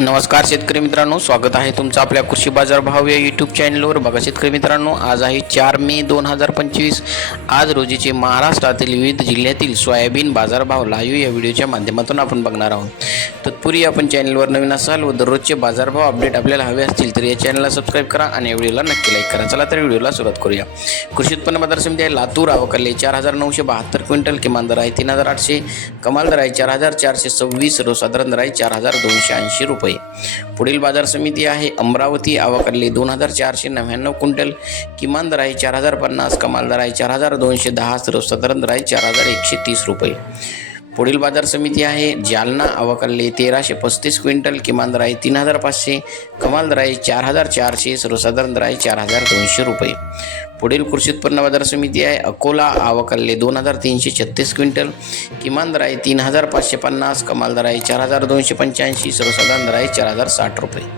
नमस्कार शेतकरी मित्रांनो स्वागत आहे तुमचं आपल्या कृषी बाजार भाव या यूट्यूब चॅनलवर बघा शेतकरी मित्रांनो आज आहे चार मे दोन हजार पंचवीस. आज रोजीचे महाराष्ट्रातील विविध जिल्ह्यातील सोयाबीन बाजारभाव लाईव्ह या व्हिडिओच्या माध्यमातून आपण बघणार आहोत. तत्पूर्वी आपण चॅनलवर नवीन असाल व दररोजचे बाजारभाव अपडेट आपल्याला हवे असतील तर या चॅनलला सबस्क्राईब करा आणि या व्हिडिओला नक्की लाईक करा. चला तर व्हिडिओला सुरुवात करूया. कृषी उत्पन्न बाजार समिती आहे लातूर अवकाले चार हजार नऊशे बहात्तर क्विंटल किमान दर आहे तीन हजार आठशे कमाल दर आहे चार हजार चारशे सव्वीस सर्वसाधारण दर आहे चार हजार दोनशे ऐंशी रुपये. पुढील बाजार समिती आहे अमरावती आवाकडली दोन हजार चारशे नव्याण्णव क्विंटल किमान दर आहे चार हजार पन्नास कमाल दर आहे चार हजार दोनशे दहा सर्वसाधारण दर आहे चार हजार एकशे तीस रुपये. पुढील बाजार समिती आहे. जालना अवकल्ले तेराशे पस्तीस क्विंटल किमान दर आहे तीन हजार पाचशे कमाल दर आहे चार हजार चारशे सर्वसाधारण दर आहे चार हजार दोनशे रुपये. पुढील कृषी उत्पन्न बाजार समिती आहे. अकोला आवकल्ले दोन हजार तीनशे छत्तीस क्विंटल किमान दर आहे तीन हजार पाचशे पन्नास कमाल दर आहे चार हजार दोनशे पंच्याऐंशी सर्वसाधारण दर आहे चार हजार साठ रुपये.